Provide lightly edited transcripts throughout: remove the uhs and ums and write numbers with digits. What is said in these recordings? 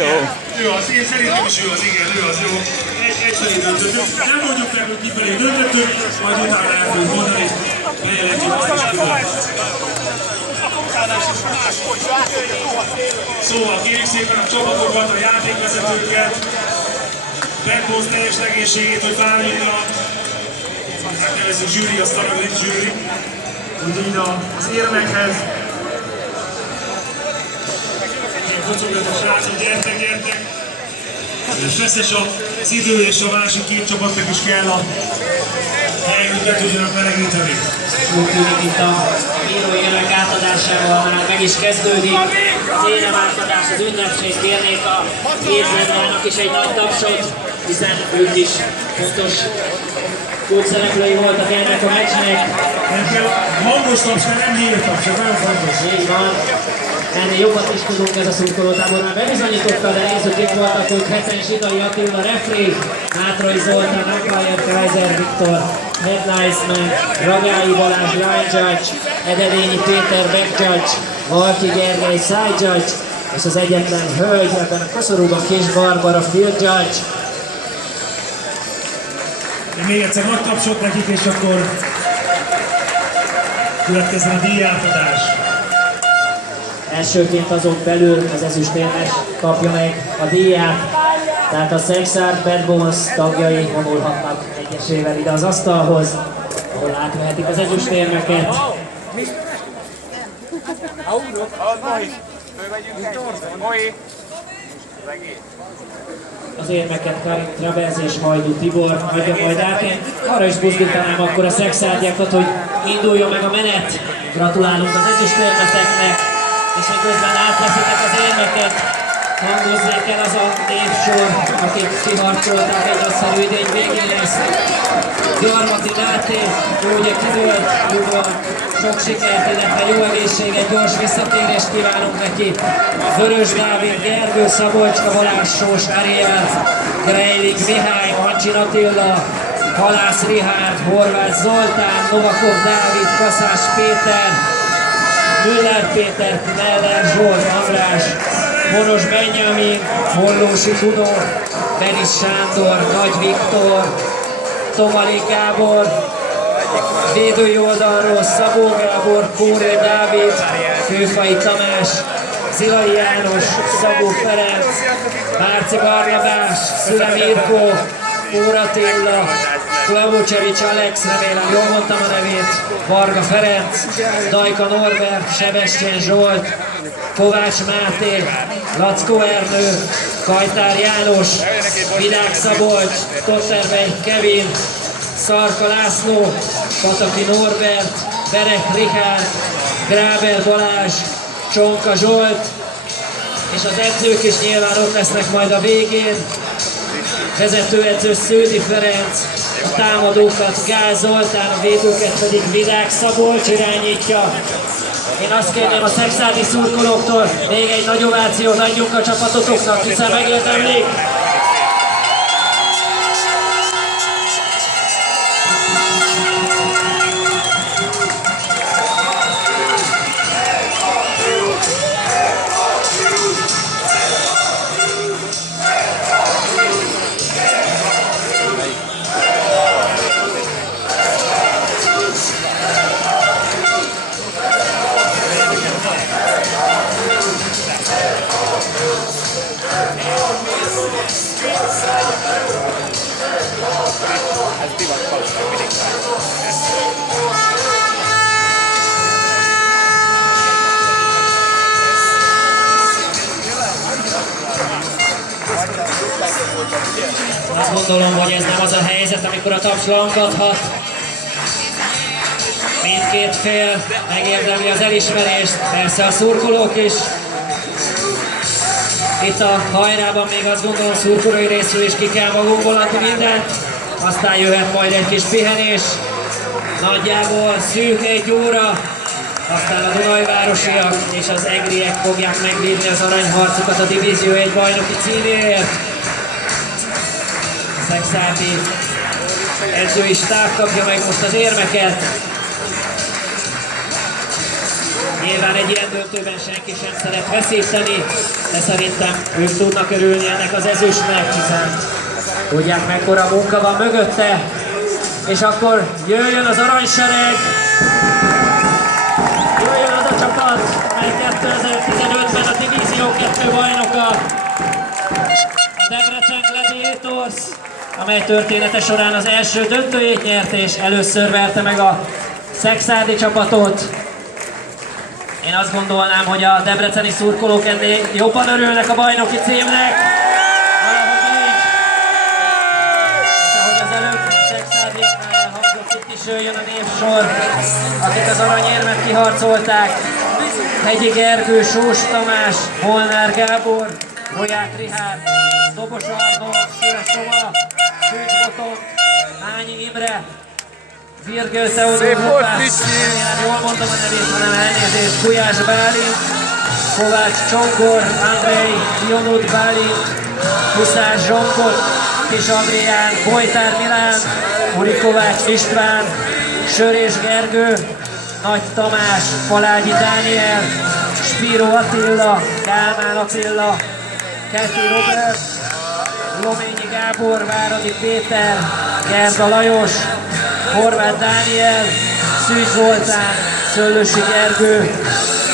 Jó. Ő az, én szerintem is ő az, igen, ő az jó. Egyfelé döntöttünk. Nem mondjuk meg, hogy kifelé döntöttünk, majd utána el fogjuk mondani, bejelentjük azt is külön. Szóval kérjük szépen a csapatokat, a játékvezetőket, Bad Boss teljes legénységét, hogy bármilyen megnevezzük zsűri, aztán a brit zsűri. Úgyhogy az érmekhez. Ilyen kocogjatok srácok, gyertek! És feszes az idő, és a másik két csapatnak is kell a helyünket tudjanak melegíteni. Úgy tűnik itt a bírói érmek átadásával már meg is kezdődik. Az érem átadás, az ünnepség, kérnék a kézlabdának is egy nagy tapsot, hiszen ők is fontos kulcsszereplői voltak ennek a meccsnek. Nem kell hangos taps, mert nem nyílt taps, ez nagyon fontos. Így van. Ennél jobbat is tudunk, ez a szurkolótábor már bebizonyította, de nézzük, itt voltak ők Hecen Zsidai Attila, referee, Mátrai Zoltán, Umpire Kaiser Viktor, Head Linesman, Ragályi Balázs, Line Judge, Edelényi Péter, Back Judge, Valki Gergely, Side Judge, és az egyetlen hölgy ebben a koszorúban Kis Barbara, Field Judge. Én még egyszer nagy tapsot nekik, és akkor következzen a díjátadás. Elsőként azon belül az ezüstérmes kapja meg a díját, tehát a Szexárd Bad Boss tagjai vonulhatnak egyesével ide az asztalhoz, ahol átvehetik az ezüstérmeket. Az érmeket Karin Trabez és Hajdú Tibor adja majd át. Én arra is buzdítanám akkor a Szexárdiakat, hogy induljon meg a menet. Gratulálunk az ezüstérmeteknek, és miközben átveszitek az érmeket, hangozzék el az a névsor, akik kiharcolták egy nagyszerű idény végén ezt. Gyarmati Máté, ő ugye kidőlt, úgymond sok sikert, illetve jó egészséget, gyors visszatérést kívánunk neki. Vörös Dávid, Gergő, Szabolcska, Balázs, Sós, Ariel, Grejlik, Mihály, Mancsin Attila, Halász Rihárd, Horváth Zoltán, Novakov Dávid, Kaszás Péter, Müller Péter, Kneller Zsolt, András, Boros Benjamin, Hollósi Tudó, Beris Sándor, Nagy Viktor, Tomalik Gábor, védői oldalról Szabó Gábor, Kóré Dávid, Kőfai Tamás, Zilai János, Szabó Ferenc, Márci Barnabás, Szüle Mirko, Ór Attila, Klavucsevics Alex, remélem jól mondtam a nevét, Varga Ferenc, Dajka Norbert, Sebestyén Zsolt, Kovács Máté, Lackó Ernő, Kajtár János, Vidák Szabolcs, Totterbein Kevin, Szarka László, Pataki Norbert, Berek Richárd, Gráber Balázs, Csonka Zsolt, és az edzők is nyilván ott lesznek majd a végén. Vezetőedző Sződi Ferenc, a támadókat Gál Zoltán, a védőket pedig Vidák Szabolcs irányítja. Én azt kérném a szexárdi szurkolóktól, még egy nagy ovációt adjunk a csapatotoknak, hiszen megérdemlik. Azt gondolom, hogy ez nem az a helyzet, amikor a taps langadhat. Mindkét fél megérdemli az elismerést, persze a szurkolók is. Itt a hajrában még azt gondolom szurkolói részről is ki kell magunkból adni mindent. Aztán jöhet majd egy kis pihenés. Nagyjából szűk 1 óra. Aztán a Dunajvárosiak és az egriek fogják megvívni az aranyharcukat a Divízió 1 bajnoki címéért. Szexárdi edzői stáb kapja meg most az érmeket. Nyilván egy ilyen döntőben senki sem szeret veszíteni, de szerintem ők tudnak örülni ennek az ezüstnek, hiszen tudják, mekkora munka van mögötte. És akkor jöjjön az aranysereg, jöjjön az a csapat, mely 2015-ben a Divízió 2 bajnoka, a Debrecen Gladiators, amely története során az első döntőjét nyerte, és először verte meg a Szekszárdi csapatot. Én azt gondolnám, hogy a debreceni szurkolók ennél jobban örülnek a bajnoki címnek. Valahogy így. És ahogy az előbb Szekszárdiaknál elhangzott, itt is jöjjön a népsor, akik az aranyérmet kiharcolták. Hegyi Gergő, Sós Tamás, Molnár Gábor, Roják Rihárd, Dobos Arnold, Szüles Toma, Szűcs Botont, Hányi Imre, Virgő Teodor Lopász, remélem jól mondom a nevét, hanem elnézést, Gulyás Bálint, Kovács Csongor, Andrei, Ionut Bálint, Huszár Zsonkot, Kis Adrián, Bojtár Milán, Uri Kovács István, Sörés Gergő, Nagy Tamás, Falágyi Dániel, Spíró Attila, Kálmán Attila, Keti Robert, Loményi Gábor, Váradi Péter, Gerda Lajos, Horváth Dániel, Szűcs Zoltán, Szöllősi Gergő,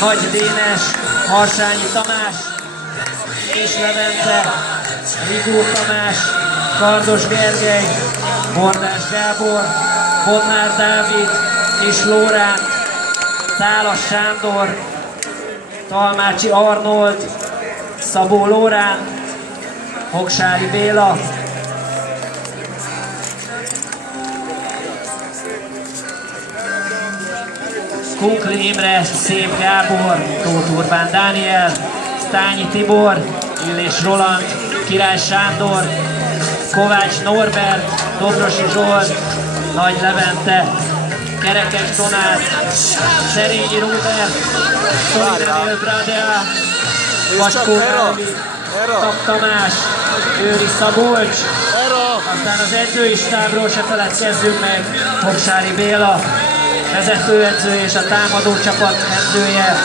Nagy Dénes, Harsányi Tamás, Kis Levente, Rigó Tamás, Kardos Gergely, Bordás Gábor, Bodnár Dávid, Kis Lórán, Tálas Sándor, Talmácsi Arnold, Szabó Lórán, Hoksári Béla, Kunkli Imre, Szép Gábor, Tóth Urbán Dániel, Stányi Tibor, Illés Roland, Király Sándor, Kovács Norbert, Dobrosi Zsolt, Nagy Levente, Kerekes Donát, Szerényi Róbert, Solidániel Bradea, Vaskó Dávid, Kap Tamás, Őri Szabolcs, aztán az edzői stábról se feledkezzünk meg, Hoksári Béla, vezetőedző és a támadó csapat edzője,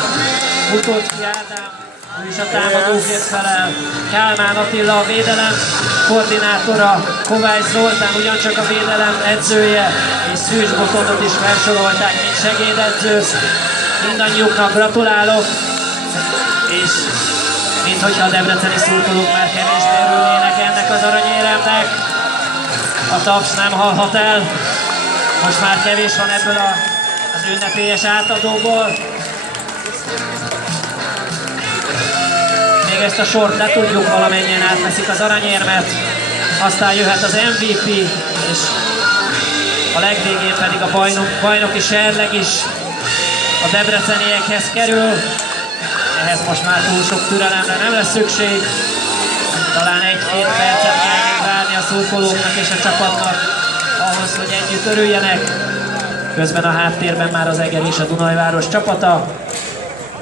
Utócki Ádám, ő is a támadókért felel, Kálmán Attila a védelem koordinátora, Kovács Zoltán ugyancsak a védelem edzője, és Szűcs Botontot is felsorolták, mint segédedző. Mindannyiuknak gratulálok, és minthogyha a debreceni szurkolók már kevésbé örülnének ennek az aranyéremnek, a taps nem halhat el, most már kevés van ebből az ünnepélyes átadóból. Még ezt a sort le tudjuk, valamennyien átveszik az aranyérmet, aztán jöhet az MVP, és a legvégén pedig a bajnoki serleg is a debreceniekhez kerül. Ehhez most már túl sok türelemre nem lesz szükség, talán 1-2 percet kell még várni a szurkolóknak és a csapatnak ahhoz, hogy együtt örüljenek. Közben a háttérben már az Eger és a Dunajváros csapata,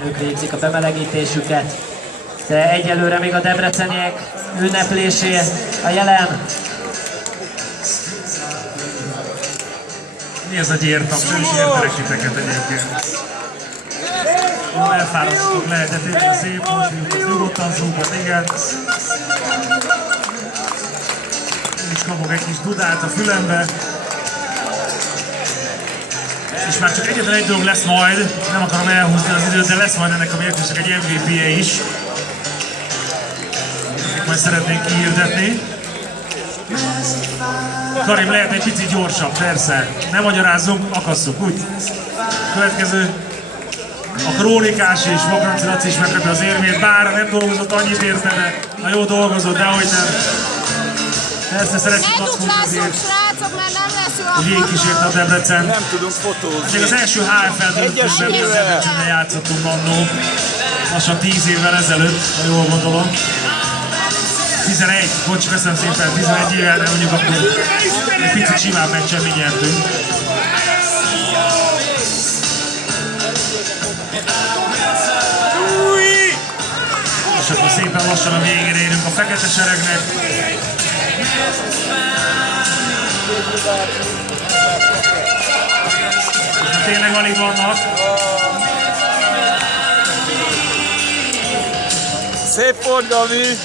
ők végzik a bemelegítésüket, de egyelőre még a debreceniek ünneplésé a jelen. Mi ez a gyértaps? Ő is értelek titeket egyébként. Jó, elfáradtatok lehet, de tényleg szép, most nyugodtan zúgott, igen. Én is kapok egy kis dudát a fülembe. És már csak egyetlen egy dolog lesz majd, nem akarom elhúzni az időt, de lesz majd ennek a mérkőzésnek egy MVP-je is. Majd szeretnénk kihirdetni. Karim, lehet egy picit gyorsabb, persze. Nem magyarázzunk, akasszuk, úgy. Következő. A Krónikás és Makranci Laci is megkapja az érmét, bár nem dolgozott annyit érte, de ha jó dolgozott, dehogy nem. Persze szeretjük Lackót azért, hogy végigkísérte a Debrecen. Nem tudunk fotózni. Még az első HFL döntőben mi a Debrecenben játszottunk annó, lassan 10 évvel ezelőtt, ha jól gondolom. 11, bocs, köszönöm szépen, 11 évvel, de mondjuk akkor egy picit simább meccsen mi nyertünk. És akkor szépen lassan a végére érünk a fekete seregnek. Tényleg alig vannak. Szép volt, Gabi!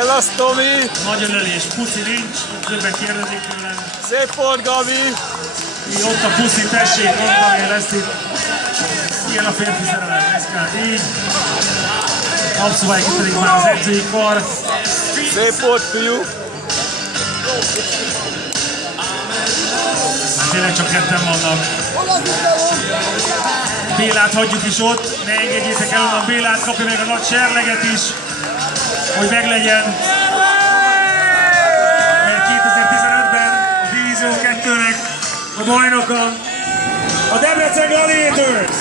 Elasz, Tomi! Nagyon ölés, puszi nincs, többen kérdezik tőlem. Szép volt, Gabi! Ott a puszi, tessék, mondani, hogy lesz itt. Ilyen a férfi szerelem, ez kell így. Abszolváljuk pedig már az edzői kar. Szép volt, fiú! Hát tényleg csak ketten vannak. Bélát hagyjuk is ott, ne engedjétek el onnan Bélát, kapja meg a nagy serleget is, hogy meglegyen. Mert 2015-ben a Divízió 2-nek a bajnoka a Debrecen Gladiators!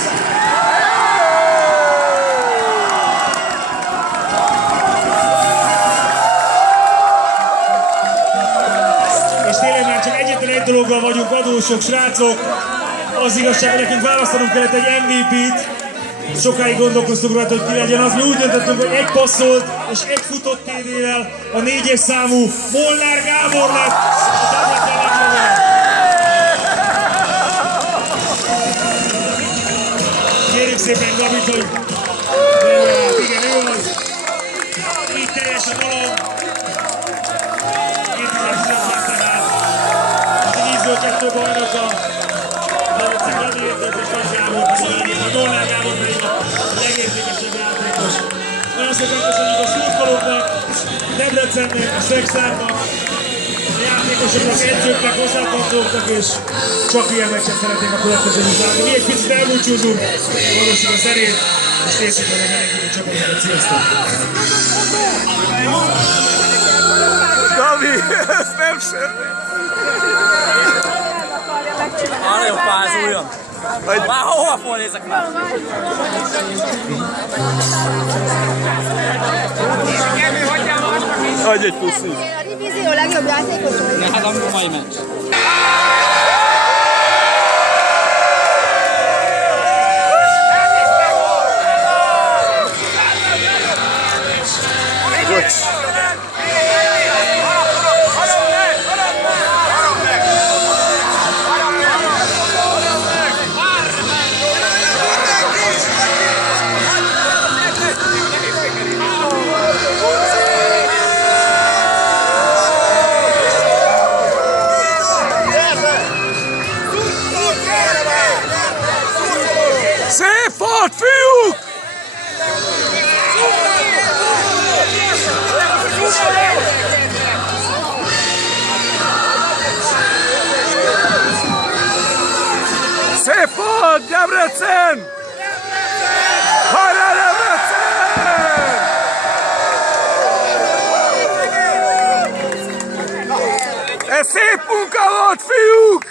És tényleg már csak egyetlen egy dologgal vagyunk adósok, srácok. Az igazság, hogy nekünk választanunk kellett egy MVP-t. Sokáig gondolkoztunk rajta, hogy ki legyen az. Mi úgy döntöttünk, hogy egy passzolt és egy futott TD-vel a 4-es számú Molnár Gábor lett a Debrecen legjobb. Kérjük szépen Gabit, hogy igen, ő az. Így teljes a dolog. 2015-ben tehát a Divízió 2 bajnoka. Debrecen Gladiators és Nagy Gábor pedig a Molnár Gábor pedig a legértékesebb játékos. Nagyon szépen köszönjük a szurkolóknak, Debrecennek, a Szexárnak, a játékosoknak, edzőknek, hozzátartóknak, és csak ilyen meccset szeretnénk a következőn is látni. Mi egy picit elbúcsúzunk, olvassuk a zenét, és nézzük meg a menekülő csapatokat. Sziasztok! Gabi, ezt nem sem! Arra jobb pázuljon! Már hova fordítsak már? Adj egy puszit! A divízió legjobb játékos vagy? Hát amikor mai meccs. Bocs! Szép volt, fiúk! Szép volt, Debrecen! Hajrá, Debrecen! Ez szép munka volt, fiúk!